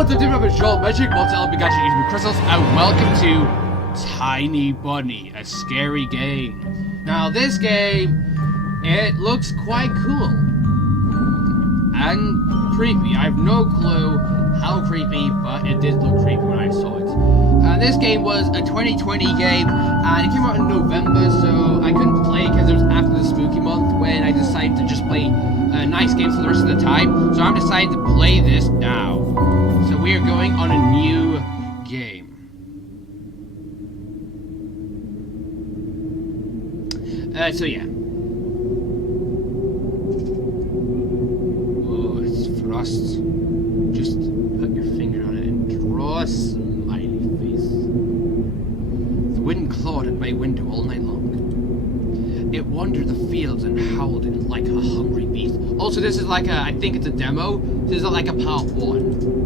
What's up, different Joel Magic, Motel, Pikachu, Easy Crystals, and welcome to Tiny Bunny, a scary game. Now, this game, it looks quite cool. And creepy. I have no clue how creepy, but it did look creepy when I saw it. This game was a 2020 game, and it came out in November, so I couldn't play it because it was after the spooky month when I decided to just play nice games for the rest of the time. So I'm deciding to play this now. So we are going on a new game. So yeah. Oh, it's frost. Just put your finger on it and draw a smiley face. The wind clawed at my window all night long. It wandered the fields and howled like a hungry beast. Also, this is like I think it's a demo. This is like a part 1.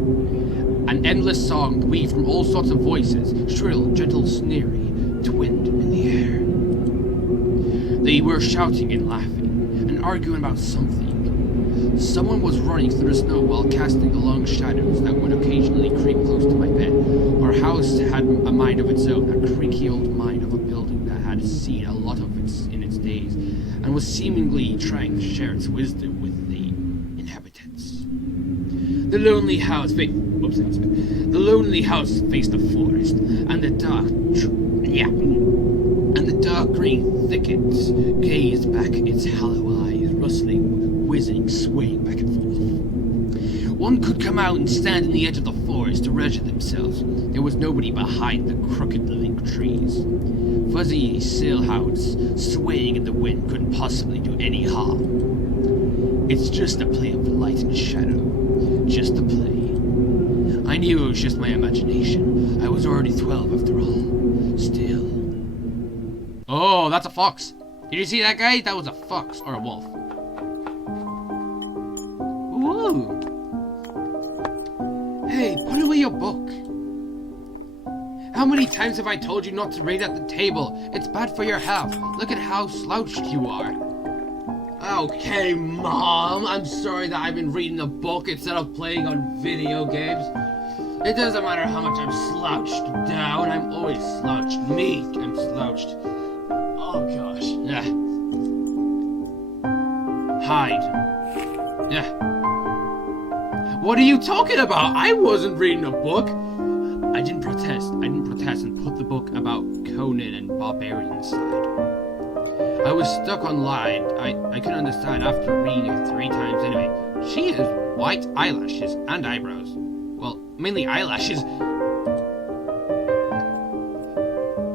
An endless song weaved from all sorts of voices, shrill, gentle, sneery, twinned in the air. They were shouting and laughing, and arguing about something. Someone was running through the snow while casting along shadows that would occasionally creep close to my bed. Our house had a mind of its own, a creaky old mind of a building that had seen a lot of it in its days, and was seemingly trying to share its wisdom with the inhabitants. The lonely house faced the forest, and the dark green thickets gazed back its hollow eyes, rustling, whizzing, swaying back and forth. One could come out and stand in the edge of the forest to leisure themselves. There was nobody behind the crooked living trees. Fuzzy sailhounds swaying in the wind couldn't possibly do any harm. It's just a play of light and shadow. Just a play. I knew it was just my imagination. I was already 12 after all. Still. Oh, that's a fox. Did you see that guy? That was a fox or a wolf. Ooh. Hey, put away your book. How many times have I told you not to read at the table? It's bad for your health. Look at how slouched you are. Okay, Mom. I'm sorry that I've been reading a book instead of playing on video games. It doesn't matter how much I'm slouched down. I'm always slouched. I'm slouched. Oh, gosh. Yeah. Hide. Yeah. What are you talking about? I wasn't reading a book. I didn't protest and put the book about Conan and barbarian inside. I was stuck on line. I couldn't understand after reading it 3 times anyway. She has white eyelashes and eyebrows. Well, mainly eyelashes.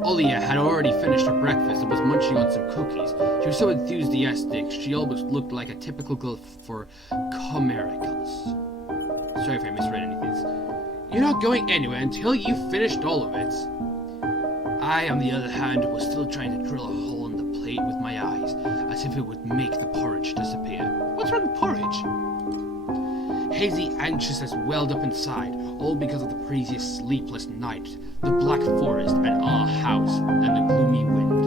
Olia had already finished her breakfast and was munching on some cookies. She was so enthusiastic, she almost looked like a typical girl for comericals. Sorry if I misread any of these. You're not going anywhere until you've finished all of it. I, on the other hand, was still trying to drill a hole in the plate with my eyes, as if it would make the porridge disappear. What's wrong with porridge? Hazy anxiousness welled up inside, all because of the previous sleepless night, the black forest and our house, and the gloomy wind.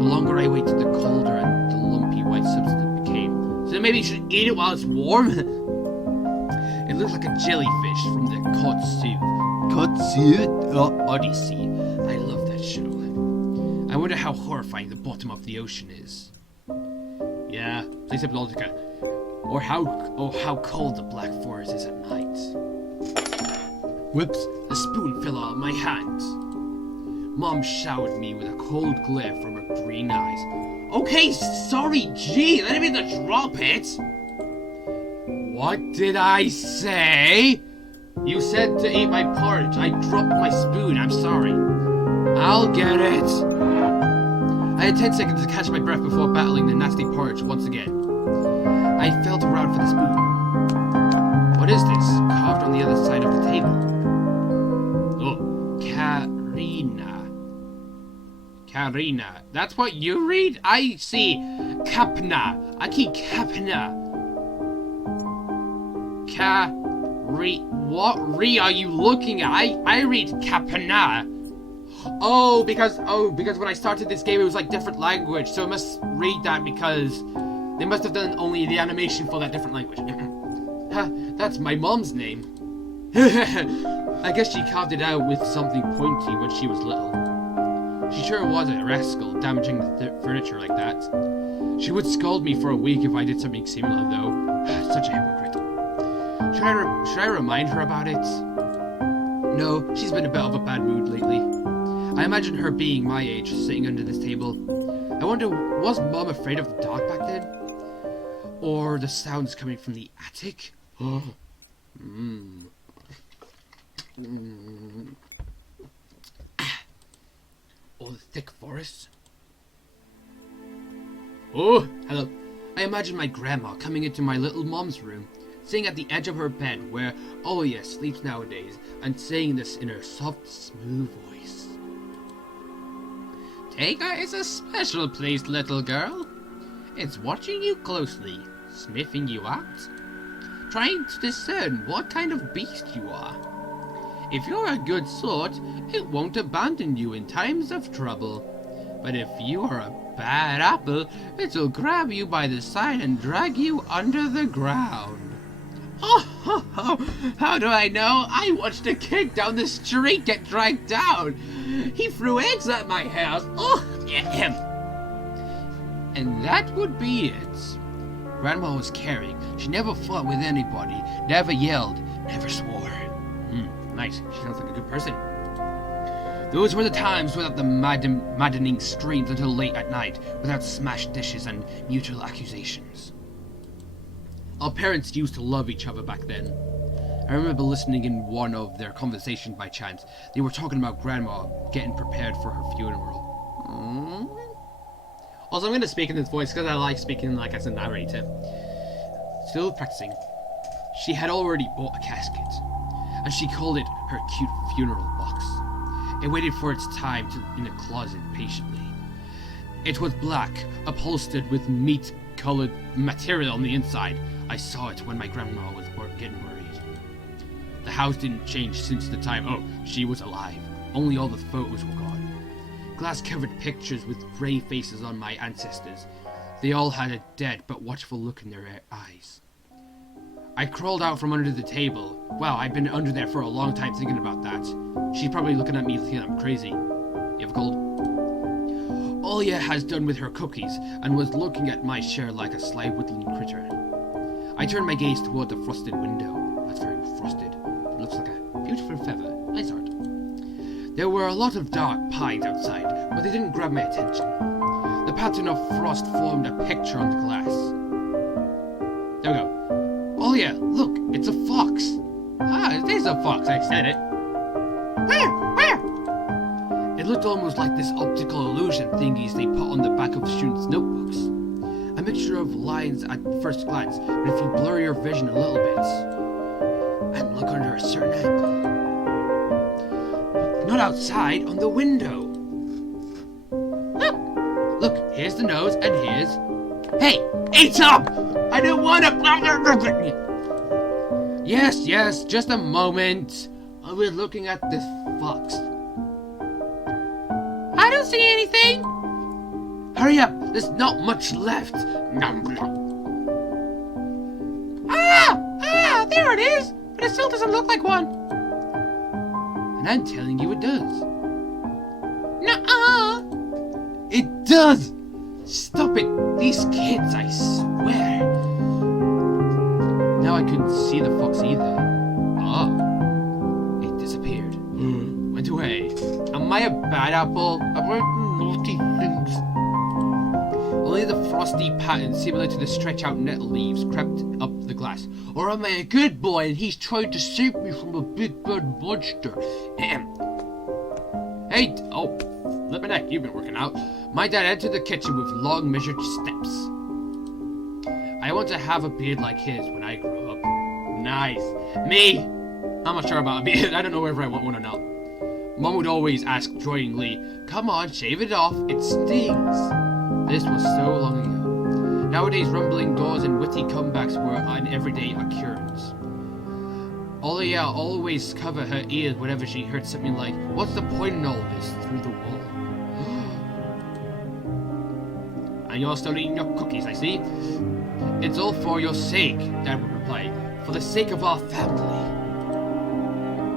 The longer I waited, the colder and the lumpy white substance it became. So maybe you should eat it while it's warm? It looked like a jellyfish from the Kotsu Odyssey. I love that show. I wonder how horrifying the bottom of the ocean is. Yeah, play Subnautica. Or how cold the black forest is at night. Whoops, the spoon fell out of my hands. Mom showered me with a cold glare from her green eyes. Okay, sorry, gee, let me drop it. What did I say? You said to eat my porridge. I dropped my spoon, I'm sorry. I'll get it. I had 10 seconds to catch my breath before battling the nasty porridge once again. I felt around for the spoon. What is this, carved on the other side of the table? Oh, Karina. That's what you read? I see Kapna. I keep Kapna. What re are you looking at? I read Kapna. Oh, because when I started this game it was like different language, so I must read that because they must have done only the animation for that different language. Ha, that's my mom's name. I guess she carved it out with something pointy when she was little. She sure was a rascal, damaging the furniture like that. She would scold me for a week if I did something similar, though. Such a hypocrite. Should I remind her about it? No, she's been a bit of a bad mood lately. I imagine her being my age, sitting under this table. I wonder, was Mom afraid of the dark back then? Or the sounds coming from the attic? Or the thick forests? Oh, hello. I imagine my grandma coming into my little mom's room, sitting at the edge of her bed where Olya sleeps nowadays, and saying this in her soft, smooth voice. Tega is a special place, little girl. It's watching you closely, sniffing you out, trying to discern what kind of beast you are. If you're a good sort, it won't abandon you in times of trouble. But if you are a bad apple, it'll grab you by the side and drag you under the ground. Oh, how do I know? I watched a kid down the street get dragged down. He threw eggs at my house. Oh, yeah. And that would be it. Grandma was caring. She never fought with anybody, never yelled, never swore. Nice. She sounds like a good person. Those were the times without the maddening screams until late at night, without smashed dishes and mutual accusations. Our parents used to love each other back then. I remember listening in one of their conversations by chance. They were talking about Grandma getting prepared for her funeral. Also, I'm going to speak in this voice because I like speaking like as a narrator. Still practicing. She had already bought a casket, and she called it her cute funeral box. It waited for its time in a closet patiently. It was black, upholstered with meat-colored material on the inside. I saw it when my grandma was getting buried. The house didn't change since the time she was alive. Only all the photos were gone. Glass-covered pictures with grey faces on my ancestors. They all had a dead but watchful look in their eyes. I crawled out from under the table. Wow, I've been under there for a long time thinking about that. She's probably looking at me thinking I'm crazy. You have a cold? Olya has done with her cookies and was looking at my share like a sly woodland critter. I turned my gaze toward the frosted window. That's very frosted. It looks like a beautiful feather. Nice art. There were a lot of dark pines outside, but they didn't grab my attention. The pattern of frost formed a picture on the glass. There we go. Oh yeah, look, it's a fox. It is a fox, I said it. Where? It looked almost like this optical illusion thingies they put on the back of students' notebooks. A mixture of lines at first glance, but if you blur your vision a little bit, and look under a certain angle. Not outside, on the window. Look, here's the nose, and here's... Hey, eat up! I don't want to... Yes, just a moment. I was looking at this fox. I don't see anything. Hurry up, there's not much left. There it is, but it still doesn't look like one. And I'm telling you it does. Nuh-uh. It does. Stop it, these kids, I swear. Now I couldn't see the fox either. It disappeared. Went away. Am I a bad apple? Am I naughty things? Only the frosty pattern similar to the stretch-out nettle leaves crept up the glass. Or am I a good boy and he's trying to save me from a big bad monster? Hey, flip my neck, you've been working out. My dad entered the kitchen with long measured steps. I want to have a beard like his when I grow up. Nice. Me? I'm not sure about a beard. I don't know whether I want one or not. Mom would always ask joyingly, come on, shave it off, it stings. This was so long ago. Nowadays, rumbling doors and witty comebacks were an everyday occurrence. Olya always covered her ears whenever she heard something like, what's the point in all this, through the wall? And you're still eating your cookies, I see. It's all for your sake, Dad would reply. For the sake of our family.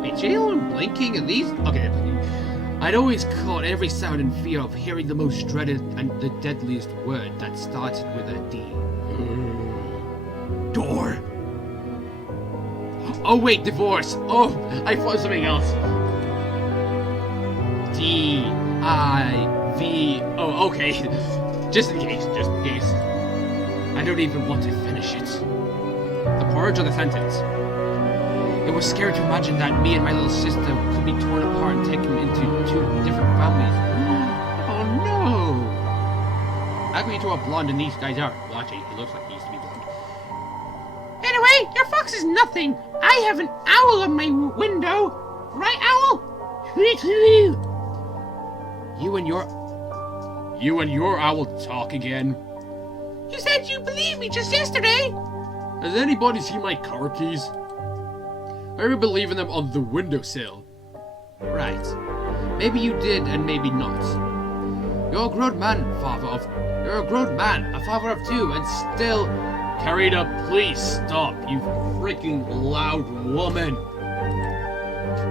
Wait, jail and blinking and these? Okay. I'd always caught every sound in fear of hearing the most dreaded and the deadliest word that started with a D. Door. Oh wait, divorce. Oh, I thought something else. D-I-V-O. Okay. Just in case. I don't even want to finish it. The porridge or the sentence? It was scary to imagine that me and my little sister could be torn apart and taken into two different families. Oh no! How come you two are blonde and these guys are? Well, actually, he looks like he used to be blonde. Anyway, your fox is nothing. I have an owl on my window. Right, owl? You and your owl talk again. You said you believed me just yesterday. Has anybody seen my car keys? I remember leaving them on the windowsill. Right. Maybe you did and maybe not. You're a grown man, a father of two, and still... Karina, please stop, you freaking loud woman.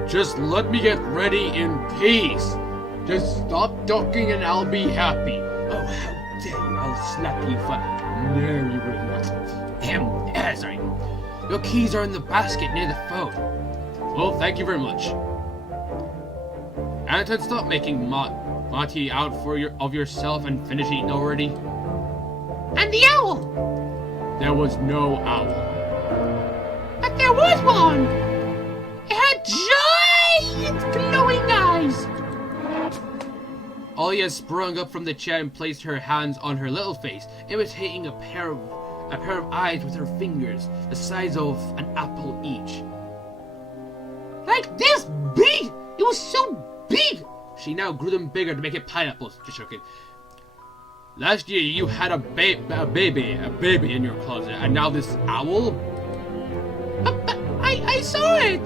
Just let me get ready in peace. Just stop talking and I'll be happy. Oh, how dare you, I'll slap you for... No, you will not. Sorry. Your keys are in the basket near the phone. Well, thank you very much. Anton, stop making Marty out of yourself and finish eating already. And the owl? There was no owl. But there was one! It had giant glowing eyes! Olya sprung up from the chair and placed her hands on her little face, imitating a pair of eyes with her fingers, the size of an apple each. Like this big! It was so big! She now grew them bigger to make it pineapples. Just joking. Last year you had a baby in your closet, and now this owl? But I saw it!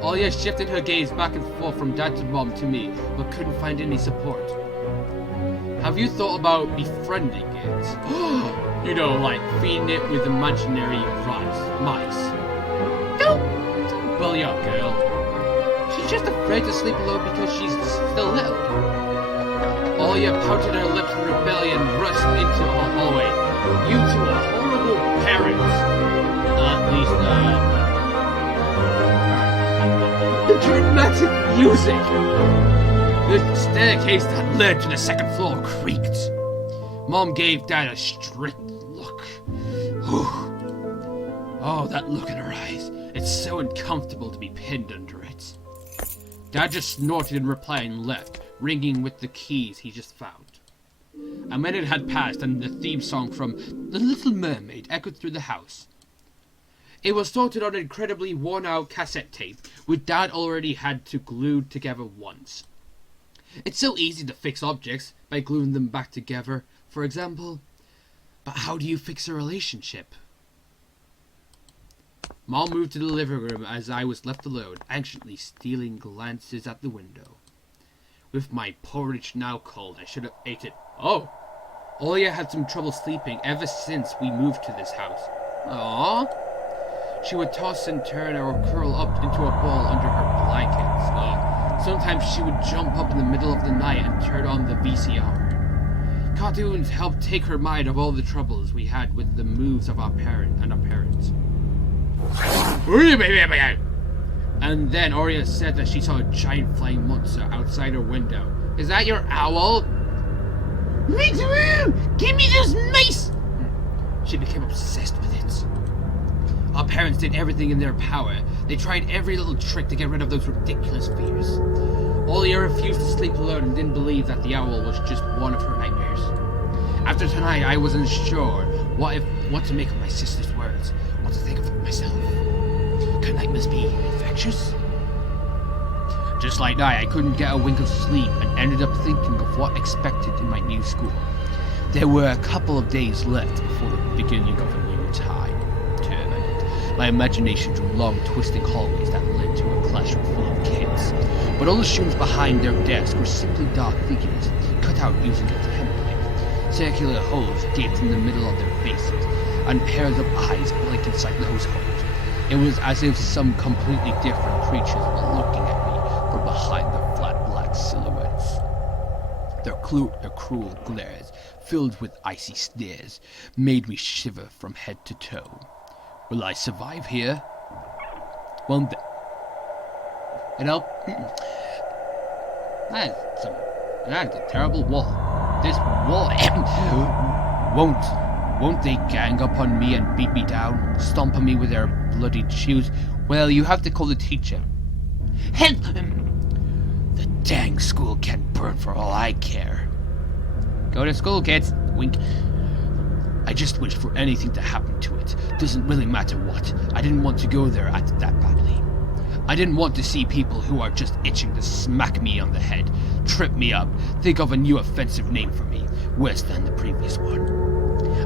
Olya shifted her gaze back and forth from Dad to Mom to me, but couldn't find any support. Have you thought about befriending it? You know, like feeding it with imaginary mice. Don't bully up, girl. She's just afraid to sleep alone because she's still little. Olya pouted her lips in rebellion and rushed into a hallway. You two are horrible parents. At least, the dramatic music! The staircase that led to the second floor creaked. Mom gave Dad a strict look. Oh, that look in her eyes. It's so uncomfortable to be pinned under it. Dad just snorted in reply and left, ringing with the keys he just found. A minute had passed and the theme song from The Little Mermaid echoed through the house. It was sorted on an incredibly worn-out cassette tape, which Dad already had to glue together once. It's so easy to fix objects by gluing them back together, for example. But how do you fix a relationship? Mom moved to the living room as I was left alone, anxiously stealing glances at the window. With my porridge now cold, I should have ate it. Oh! Olya had some trouble sleeping ever since we moved to this house. Aww. She would toss and turn or curl up into a ball under her blankets. Sometimes she would jump up in the middle of the night and turn on the VCR. Cartoons helped take her mind of all the troubles we had with the moves of our parents. And then Olya said that she saw a giant flying monster outside her window. Is that your owl? Give me those mice! She became obsessed with it. Our parents did everything in their power. They tried every little trick to get rid of those ridiculous fears. Olya refused to sleep alone and didn't believe that the owl was just one of her nightmares. After tonight, I wasn't sure what to make of my sister's words, what to think of myself. Could nightmares be infectious? Just like that, I couldn't get a wink of sleep and ended up thinking of what expected in my new school. There were a couple of days left before the beginning of a new term, and my imagination drew long, twisting hallways that led to a classroom full of kids. But all the students behind their desks were simply dark figures, cut out using a template. Circular holes gaped in the middle of their faces, and pairs of eyes blinked inside those holes. It was as if some completely different creatures were looking at me from behind the flat black silhouettes. Their cruel glares, filled with icy stares, made me shiver from head to toe. Will I survive here? Well, that's a terrible wall. This wall won't they gang up on me and beat me down, stomp on me with their bloodied shoes? Well, you have to call the teacher. Help! The dang school can burn for all I care. Go to school, kids. Wink. I just wished for anything to happen to it. Doesn't really matter what. I didn't want to go there that badly. I didn't want to see people who are just itching to smack me on the head, trip me up, think of a new offensive name for me, worse than the previous one.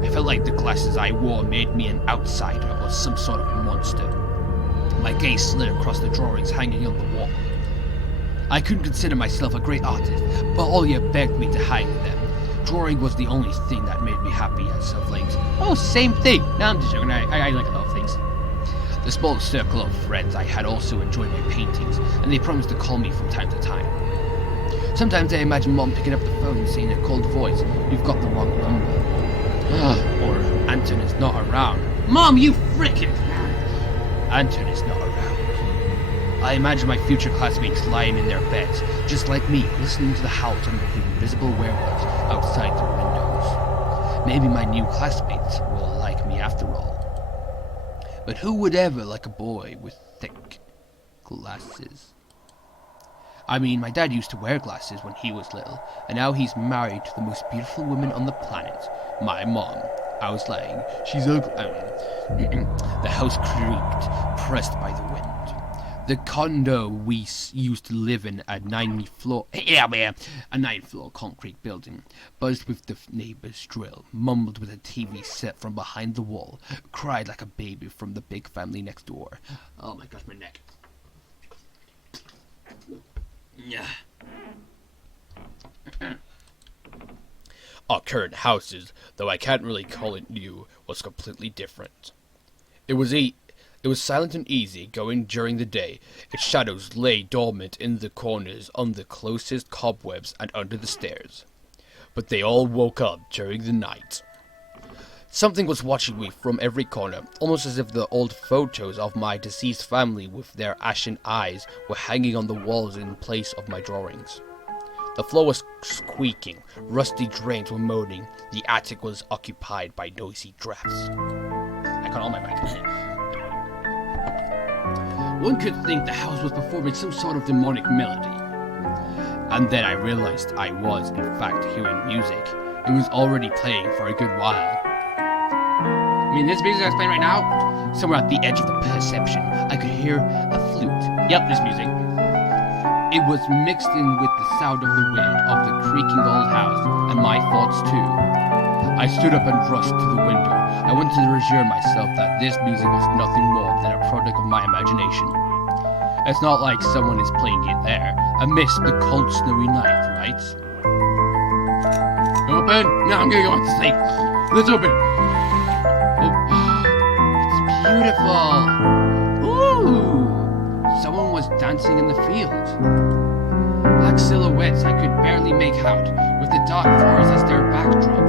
I felt like the glasses I wore made me an outsider or some sort of monster. My gaze slid across the drawings hanging on the wall. I couldn't consider myself a great artist, but Olya begged me to hang them. Drawing was the only thing that made me happy as of late. Oh, same thing. No, I'm just joking. I like a lot of things. The small circle of friends I had also enjoyed my paintings, and they promised to call me from time to time. Sometimes I imagine Mom picking up the phone and saying in a cold voice, "You've got the wrong number." Or, "Anton is not around." Mom, you frickin'! Anton is not around. I imagine my future classmates lying in their beds, just like me, listening to the howls of the invisible werewolves outside their windows. Maybe my new classmates will like me after all. But who would ever like a boy with thick glasses? I mean, my dad used to wear glasses when he was little, and now he's married to the most beautiful woman on the planet, my mom. I was lying. She's ugly. The house creaked, pressed by the wind. The condo we used to live in, a 9th floor concrete building, buzzed with the neighbor's drill, mumbled with a TV set from behind the wall, cried like a baby from the big family next door. Oh my gosh, my neck. Yeah. Our current houses, though I can't really call it new, was completely different. It was silent and easy going during the day. Its shadows lay dormant in the corners, on the closest cobwebs, and under the stairs. But they all woke up during the night. Something was watching me from every corner, almost as if the old photos of my deceased family with their ashen eyes were hanging on the walls in place of my drawings. The floor was squeaking, rusty drains were moaning, the attic was occupied by noisy drafts. I got all my mind. One could think the house was performing some sort of demonic melody. And then I realized I was, in fact, hearing music. It was already playing for a good while. I mean, this music that's playing right now, somewhere at the edge of the perception, I could hear a flute. Yep, this music. It was mixed in with the sound of the wind, of the creaking old house, and my thoughts too. I stood up and rushed to the window. I wanted to reassure myself that this music was nothing more than a product of my imagination. It's not like someone is playing it there, amidst the cold snowy night, right? Open? No, I'm gonna go to sleep. Let's open. Oh, it's beautiful. Ooh, someone was dancing in the field. Black silhouettes I could barely make out, with the dark forest as their backdrop.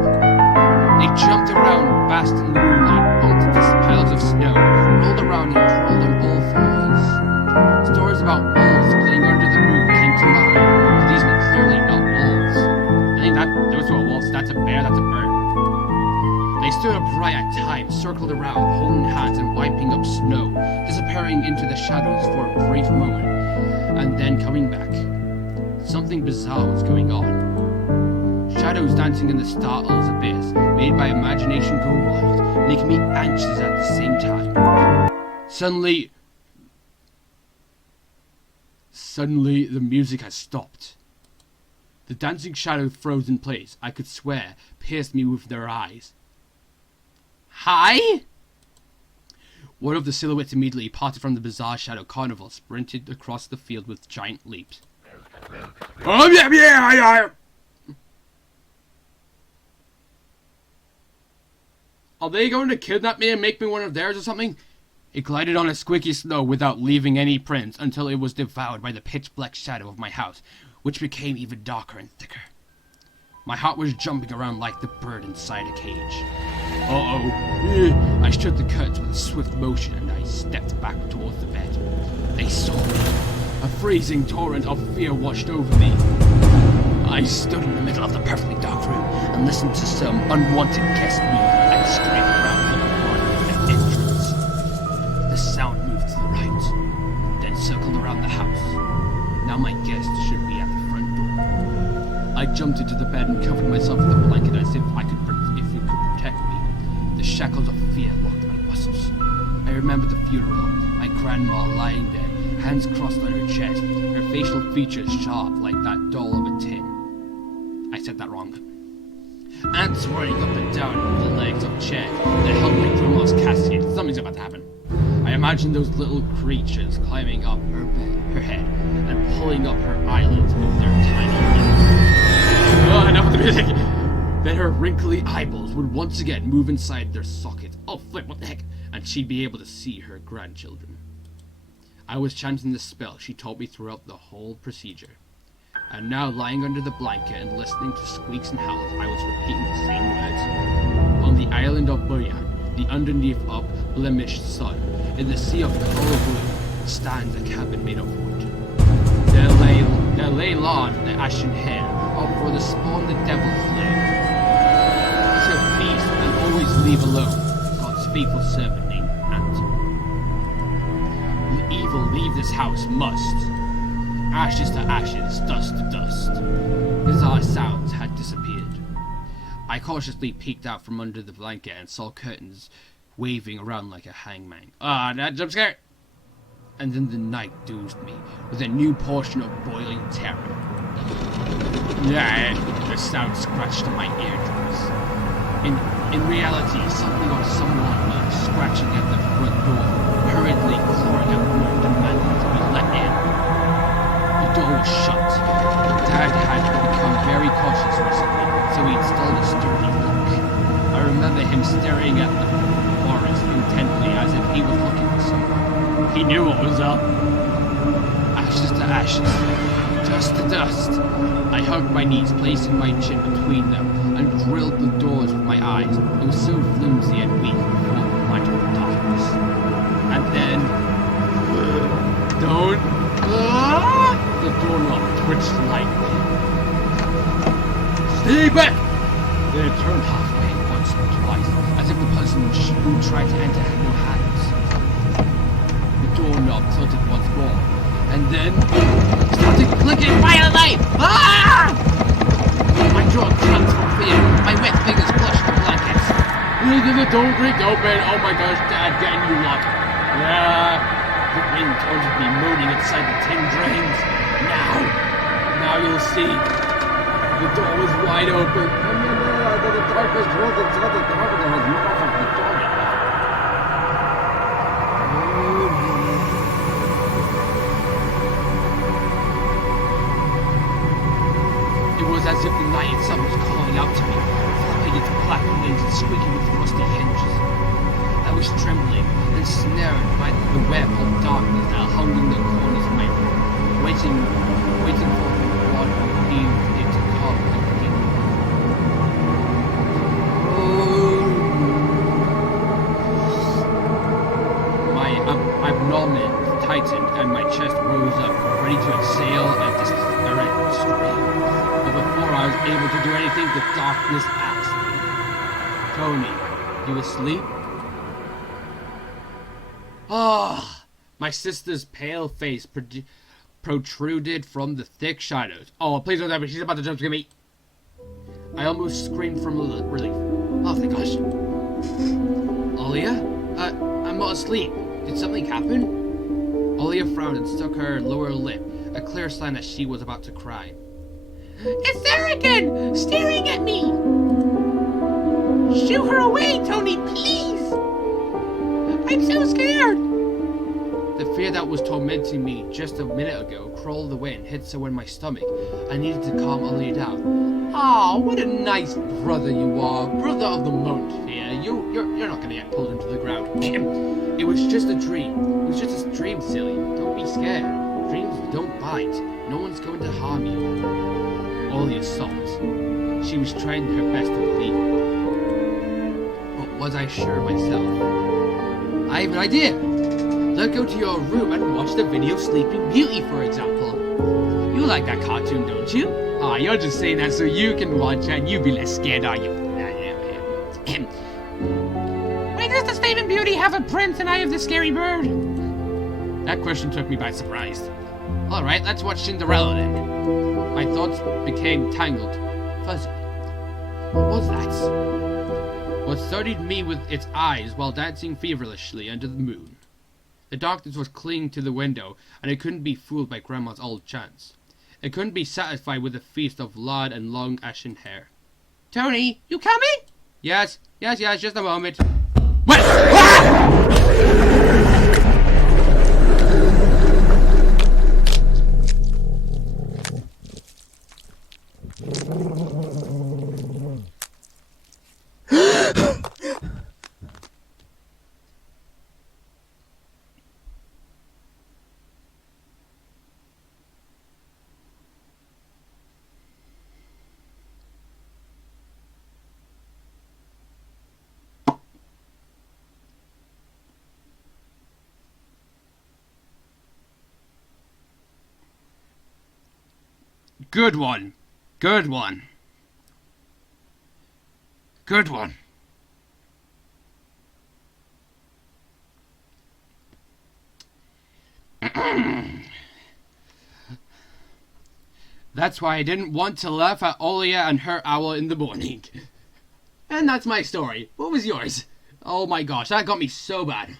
They jumped around, basked in the moonlight, bumped into piles of snow, rolled around and crawled on all fours. Stories about wolves playing under the moon came to mind, but these were clearly not wolves. I think those were wolves. That's a bear, that's a bird. They stood upright at times, circled around, holding hands and wiping up snow, disappearing into the shadows for a brief moment, and then coming back. Something bizarre was going on. Shadows dancing in the startled abyss, made my imagination go wild, making me anxious at the same time. Suddenly, the music has stopped. The dancing shadow froze in place, I could swear, pierced me with their eyes. Hi? One of the silhouettes immediately parted from the bizarre shadow carnival, sprinted across the field with giant leaps. Oh, yeah. Are they going to kidnap me and make me one of theirs or something? It glided on a squeaky snow without leaving any prints until it was devoured by the pitch-black shadow of my house, which became even darker and thicker. My heart was jumping around like the bird inside a cage. Uh-oh. I shut the curtains with a swift motion and I stepped back towards the bed. They saw me. A freezing torrent of fear washed over me. I stood in the middle of the perfectly dark room and listened to some unwanted guest music and scraped around the entrance. The sound moved to the right, then circled around the house. Now my guest should be at the front door. I jumped into the bed and covered myself with a blanket as if it could protect me. The shackles of fear locked my muscles. I remembered the funeral, my grandma lying there, hands crossed on her chest, her facial features sharp like that doll of a tin. I said that wrong. Ants running up and down the legs of a chair that held my grandma's casket. Something's about to happen. I imagined those little creatures climbing up her head and pulling up her eyelids with their tiny lips. Oh, enough of the music! Then her wrinkly eyeballs would once again move inside their sockets. Oh, flip, what the heck? And she'd be able to see her grandchildren. I was chanting the spell she taught me throughout the whole procedure. And now, lying under the blanket and listening to squeaks and howls, I was repeating the same words. On the island of Boyan, the underneath of blemished sun, in the sea of coral blue, stands a cabin made of wood. There lay Lon, the ashen hair, up for the spawn the devil flame. To feast and always leave alone, God's faithful servant named Ant. The evil leave this house must. Ashes to ashes, dust to dust. Bizarre sounds had disappeared. I cautiously peeked out from under the blanket and saw curtains waving around like a hangman. That jump scare! And then the night dosed me with a new portion of boiling terror. The sound scratched at my eardrums. In reality, something or someone was scratching at the front door, hurriedly clawing at wood, demanding to be let in. The door was shut. Dad had become very cautious recently, so he installed a sturdy lock. I remember him staring at the forest intently as if he was looking for someone. He knew what was up. Ashes to ashes, dust to dust. I hugged my knees, placing my chin between them, and drilled the doors with my eyes. It was so flimsy and weak before the light of darkness. And then... The doorknob twitched slightly. Stay back! Then it turned halfway once or twice, as if the person who tried to enter had no hands. The doorknob tilted once more, and then started clicking violently! My jaw dropped from fear, my wet fingers clutched the blankets. The door creaked open. Oh my gosh, Dad, getting you locked. The wind taunted me, moaning inside the tin drains. Now you'll see. The door was wide open. The darkness rolled until the carpenter was north of the door. It was as if the night itself was calling out to me, flapping its black wings and squeaking with rusty hinges. I was trembling and snared by the web of darkness that hung in the corners of my room, waiting for what needed it to come again. My abdomen tightened and my chest rose up, ready to exhale a disparate scream. But before I was able to do anything, the darkness asked me, "Tony, you asleep?" My sister's pale face protruded from the thick shadows. Oh, please don't tell me she's about to jump scare me. I almost screamed from relief. Oh, thank gosh. Olia? I'm not asleep. Did something happen? Olia frowned and stuck her lower lip, a clear sign that she was about to cry. It's there again, staring at me! Shoo her away, Tony, please! I'm so scared! The fear that was tormenting me just a minute ago crawled away and hit somewhere in my stomach. I needed to calm Ollie down. Oh, what a nice brother you are. Brother of the month here. You're not gonna get pulled into the ground. It was just a dream. It was just a dream, silly. Don't be scared. Dreams don't bite. No one's going to harm you. Ollie sobbed. She was trying her best to believe it. But was I sure myself? I have an idea. Let's go to your room and watch the video Sleeping Beauty, for example. You like that cartoon, don't you? Ah, you're just saying that so you can watch it and you be less scared, are you? Why does the Sleeping Beauty have a prince and I have the scary bird? That question took me by surprise. Alright, let's watch Cinderella then. My thoughts became tangled, fuzzy. What was that? What studied me with its eyes while dancing feverishly under the moon. The darkness was clinging to the window, and it couldn't be fooled by Grandma's old chants. It couldn't be satisfied with a feast of lard and long ashen hair. Tony, you coming? Yes, just a moment. What? Ah! Good one. Good one. Good one. That's why I didn't want to laugh at Olia and her owl in the morning. And that's my story. What was yours? Oh my gosh, that got me so bad.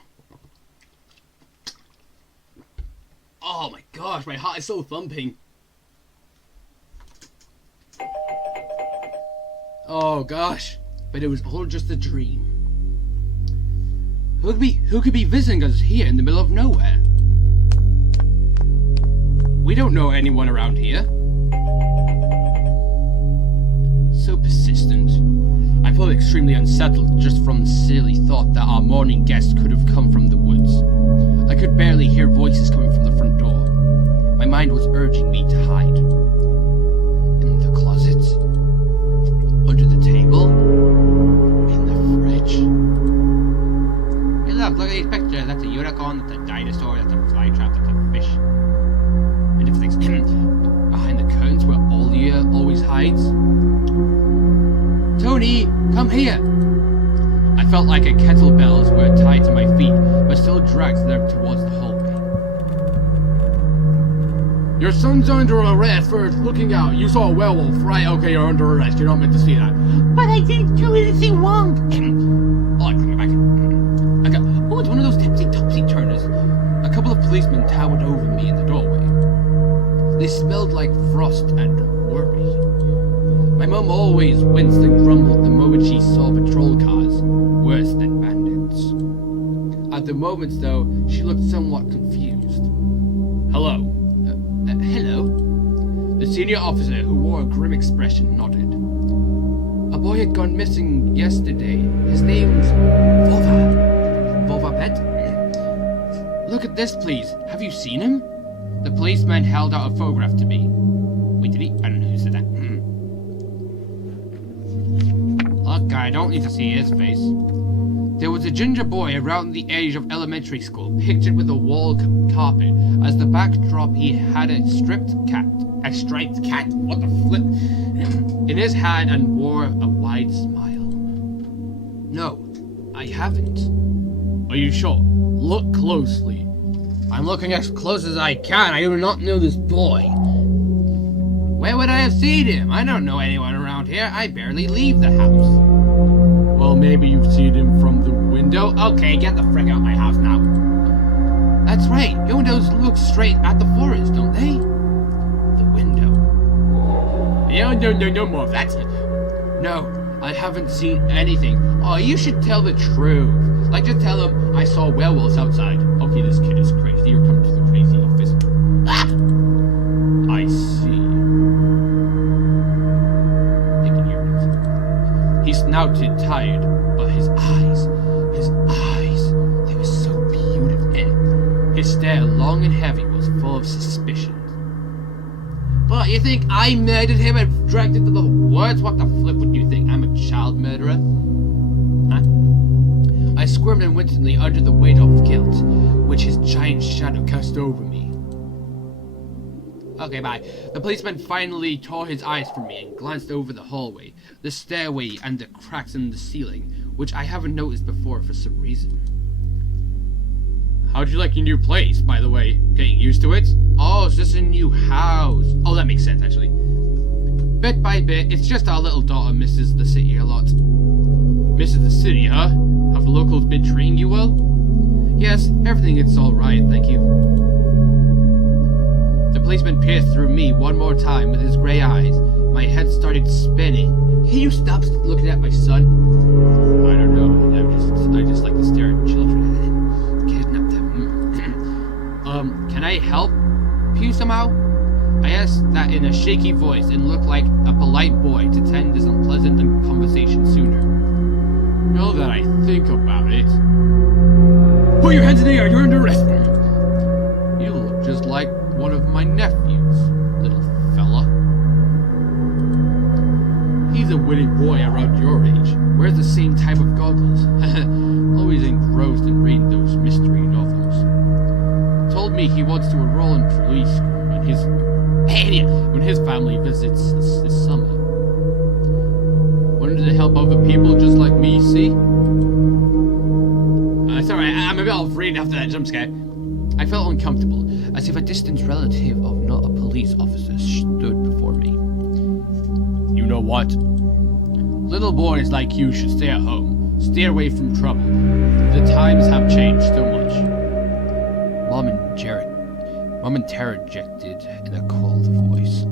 Oh my gosh, my heart is so thumping. Oh gosh, but it was all just a dream. Who could be visiting us here in the middle of nowhere? We don't know anyone around here. So persistent. I felt extremely unsettled just from the silly thought that our morning guest could have come from the woods. I could barely hear voices coming from the front door. My mind was urging me to hide. In the closet? Under the table? In the fridge? Hey look at these pictures. That's a unicorn, that's a dinosaur, that's a flytrap, that's a fish. And if things behind the curtains where Olia always hides. Tony, come here! I felt like a kettlebells were tied to my feet, but still dragged them towards the hallway. Your son's under arrest for looking out. You saw a werewolf, right? Okay, you're under arrest. You're not meant to see that. But I didn't do anything wrong. Oh, I'm back. Oh, it's one of those tipsy-topsy turners. A couple of policemen towered over me in the doorway. They smelled like frost and worry. My mum always winced and grumbled the moment she saw patrol cars, worse than bandits. At the moment, though, she looked somewhat confused. Hello. Hello? The senior officer, who wore a grim expression, nodded. A boy had gone missing yesterday. His name's Vova. Vova Pet? Look at this, please. Have you seen him? The policeman held out a photograph to me. Wait, did he? I don't know who said that. Look, I don't need to see his face. There was a ginger boy around the age of elementary school, pictured with a wall carpet. As the backdrop, he had a striped cat. What the flip? In his hand and wore a wide smile. No, I haven't. Are you sure? Look closely. I'm looking as close as I can. I do not know this boy. Where would I have seen him? I don't know anyone around here. I barely leave the house. Well, maybe you've seen him from the window. Okay, get the frick out of my house now. That's right. Your windows look straight at the forest, don't they? The window. No more of that. No, I haven't seen anything. Oh, you should tell the truth. Like, just tell him I saw werewolves outside. Okay, this kid is crazy. You're coming to the crazy office. Ah! I see. Picking earrings. He's now too tired, but his eyes, they were so beautiful. His stare, long and heavy, was full of suspicion. What, you think I murdered him and dragged him to the woods? What the flip would you think? I'm a child murderer? Huh? I squirmed unwittingly under the weight of guilt, which his giant shadow cast over me. Okay, bye. The policeman finally tore his eyes from me and glanced over the hallway, the stairway, and the cracks in the ceiling, which I haven't noticed before for some reason. How'd you like your new place, by the way? Getting used to it? Oh, it's just a new house. Oh, that makes sense, actually. Bit by bit, it's just our little daughter misses the city a lot. Misses the city, huh? Have the locals been treating you well? Yes, everything is alright, thank you. The policeman pierced through me one more time with his grey eyes. My head started spinning. Can you stop looking at my son? I don't know. I just like to stare at children. Kidnap them. Can I help you somehow? I asked that in a shaky voice and looked like a polite boy to tend this unpleasant conversation sooner. Now that I think about it... Put your hands in the air, you're under arrest! You look just like one of my nephews, little fella. He's a witty boy around your age. Wears the same type of goggles. Always engrossed in reading those mystery novels. Told me he wants to enroll in police school when his family visits this summer. Wanted to help other people just like me, see? Sorry, I'm a bit off reading after that jump scare. I felt uncomfortable, as if a distant relative of not a police officer stood before me. You know what? Little boys like you should stay at home. Stay away from trouble. The times have changed so much. Mom interjected in a cold voice.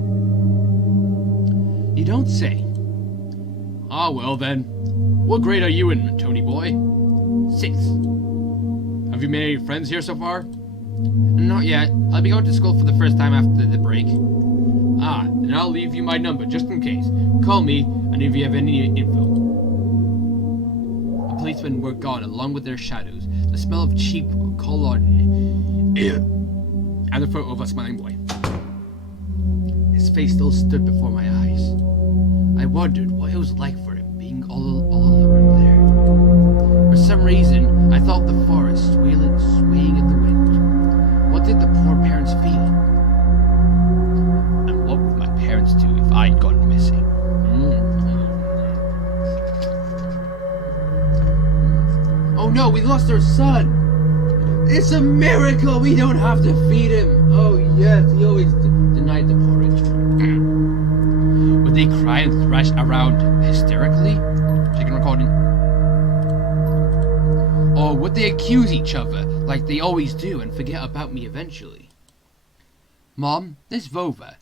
You don't say. Ah, well then. What grade are you in, Tony boy? 6th. Have you made any friends here so far? Not yet. I'll be going to school for the first time after the break. Ah, then I'll leave you my number just in case. Call me, and if you have any info. The policemen were gone along with their shadows, the smell of cheap cologne, and the photo of a smiling boy. His face still stood before my eyes. I wondered what it was like for him being all alone there. For some reason, I thought the forest swaying in the wind. What did the poor parents feel? And what would my parents do if I'd gone missing? Oh no, we lost our son! It's a miracle! We don't have to feed him! Oh yes, he always denied the porridge. Would they cry and thrash around hysterically? Checking recording. Or would they accuse each other like they always do and forget about me eventually? Mom, this Vova,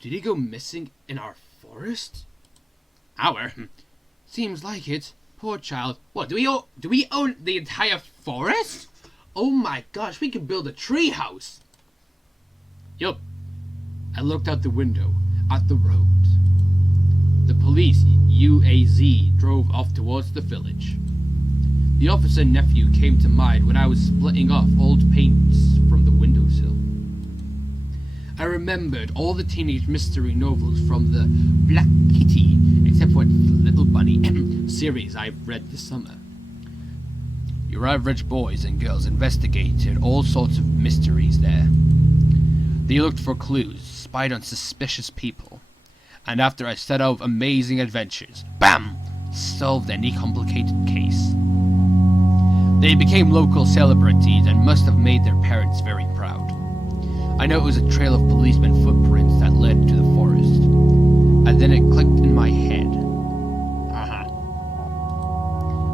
did he go missing in our forest? Our? Seems like it. Poor child. What, do we own the entire forest? Oh my gosh, we could build a tree house. Yup. I looked out the window, at the road. The police UAZ drove off towards the village. The officer nephew came to mind when I was splitting off old paints from the windowsill. I remembered all the teenage mystery novels from the Black Kitty, except for Little Bunny series I've read this summer. Your average boys and girls investigated all sorts of mysteries there. They looked for clues, spied on suspicious people, and after a set of amazing adventures, bam! Solved any complicated case. They became local celebrities and must have made their parents very proud. I know it was a trail of policemen footprints that led to the forest, and then it clicked in my head.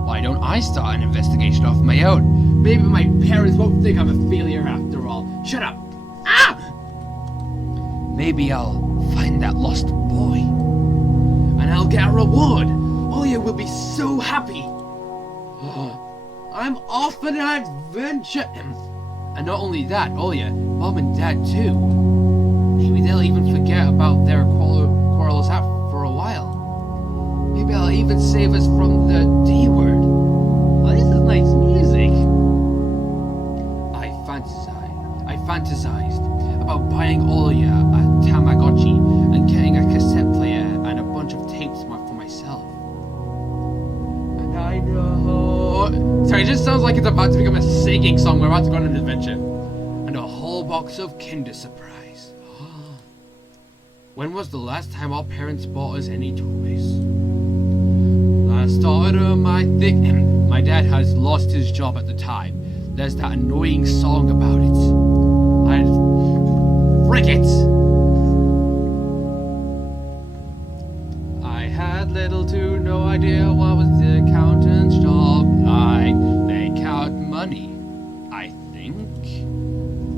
Why don't I start an investigation of my own? Maybe my parents won't think I'm a failure after all. Shut up! Ah! Maybe I'll find that lost boy, and I'll get a reward. Olia will be so happy. I'm off on an adventure. And not only that, Olya, Mom and Dad too. Maybe they'll even forget about their quarrels for a while. Maybe I'll even save us from the D word. Oh, this is nice music. I fantasized about buying Olya a Tamagotchi and getting a cassette player and a bunch of tapes for myself. And I know... Sorry, it just sounds like it's about to become a singing song. We're about to go on an adventure. And a whole box of Kinder Surprise. When was the last time our parents bought us any toys? Last autumn, I think... My dad has lost his job at the time. There's that annoying song about it. Frick it! I had little to no idea what was the accountant's job like. They count money, I think.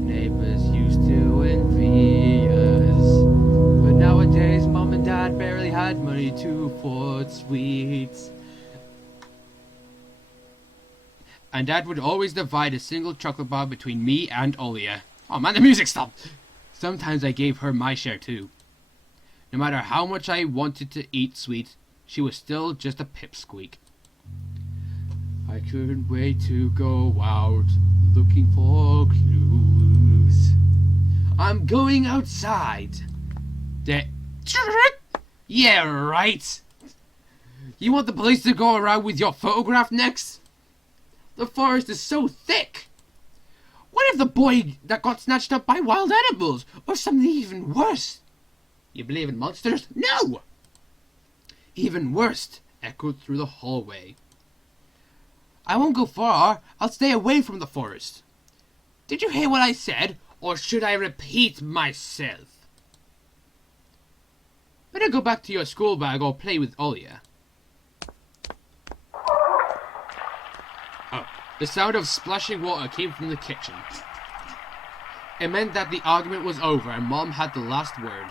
Neighbors used to envy us. But nowadays, Mom and Dad barely had money to afford sweets. And Dad would always divide a single chocolate bar between me and Olya. Oh man, the music stopped! Sometimes I gave her my share too. No matter how much I wanted to eat sweets, she was still just a pipsqueak. I couldn't wait to go out looking for clues. I'm going outside. Yeah, right. You want the police to go around with your photograph next? The forest is so thick. What if the boy that got snatched up by wild animals, or something even worse? You believe in monsters? No! Even worse echoed through the hallway. I won't go far. I'll stay away from the forest. Did you hear what I said, or should I repeat myself? Better go back to your school bag or play with Olya. The sound of splashing water came from the kitchen. It meant that the argument was over and Mom had the last word.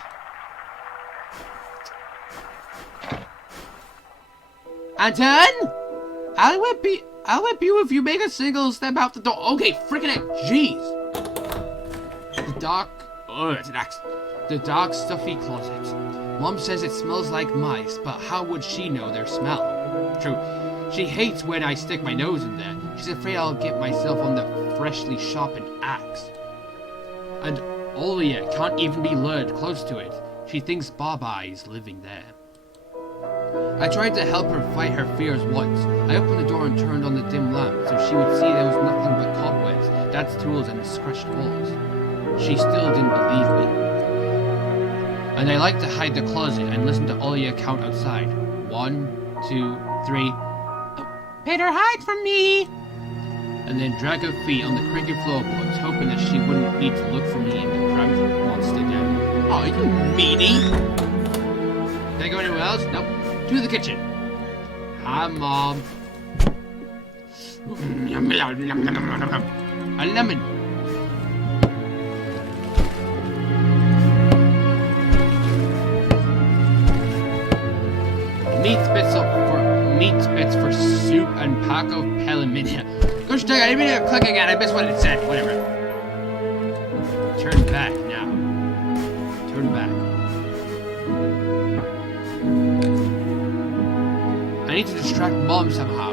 Anton! I'll whip you if you make a single step out the door. Okay, freaking it. Jeez. The dark, stuffy closet. Mom says it smells like mice, but how would she know their smell? True. She hates when I stick my nose in there. She's afraid I'll get myself on the freshly sharpened axe. And Olya can't even be lured close to it. She thinks Baba is living there. I tried to help her fight her fears once. I opened the door and turned on the dim lamp so she would see there was nothing but cobwebs, Dad's tools, and scratched walls. She still didn't believe me. And I liked to hide the closet and listen to Olya count outside. 1, 2, 3... Peter, hide from me! And then drag her feet on the cricket floorboards, hoping that she wouldn't need to look for me in the cramped monster den. Oh, you meanie! Can I go anywhere else? Nope. To the kitchen. Hi, Mom. A lemon. Meat bits for soup and pack of pelaminia. Gosh dang, I didn't mean to click again. I missed what it said. Whatever. Turn back now. Turn back. I need to distract Mom somehow,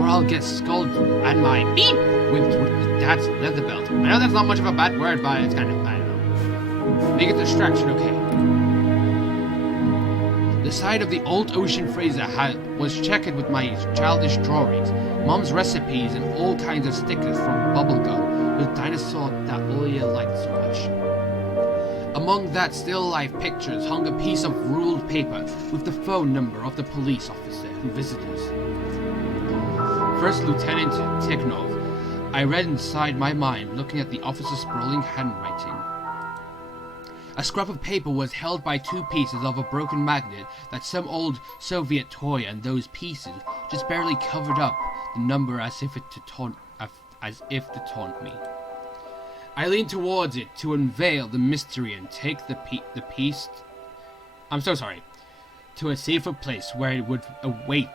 or I'll get scolded and my beep whipped with Dad's leather belt. I know that's not much of a bad word, but it's kind of, I don't know. Make a distraction, okay. The side of the old ocean freezer was checkered with my childish drawings, Mom's recipes, and all kinds of stickers from bubblegum with dinosaurs that Olya liked so much. Among that still life pictures hung a piece of ruled paper with the phone number of the police officer who visited us. First Lieutenant Tignov. I read inside my mind, looking at the officer's sprawling handwriting. A scrap of paper was held by 2 pieces of a broken magnet that some old Soviet toy, and those pieces just barely covered up the number as if to taunt me. I leaned towards it to unveil the mystery and take the piece. I'm so sorry. To a safer place where it would await.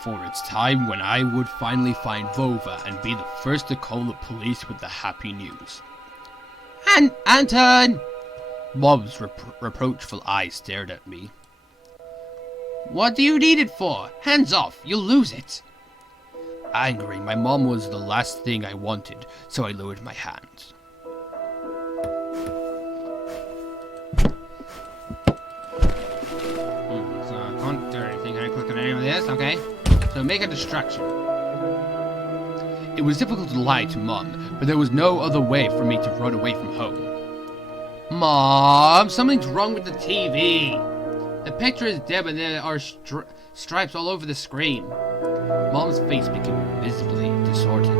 For it's time when I would finally find Vova and be the first to call the police with the happy news. Anton! Mom's reproachful eyes stared at me. What do you need it for? Hands off, you'll lose it. Angry, my mom was the last thing I wanted, so I lowered my hands. So I can't do anything. Can I click on any of this? Okay. So make a distraction. It was difficult to lie to Mom, but there was no other way for me to run away from home. Mom, something's wrong with the TV. The picture is dead and there are stripes all over the screen. Mom's face became visibly distorted.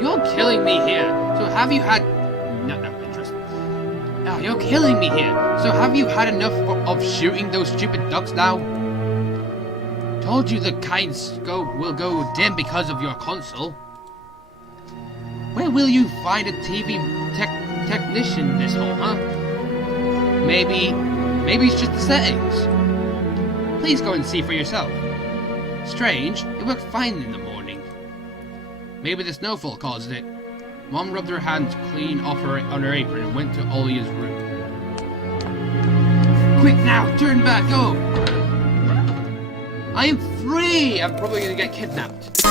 You're killing me here. So have you had... No interest. You're killing me here. So have you had enough of shooting those stupid ducks now? Told you the kind scope will go dim because of your console. Where will you find a TV technician this hole, huh? Maybe it's just the settings. Please go and see for yourself. Strange, it worked fine in the morning. Maybe the snowfall caused it. Mom rubbed her hands clean off on her apron and went to Olia's room. Quick now, turn back, go! I am free! I'm probably gonna get kidnapped.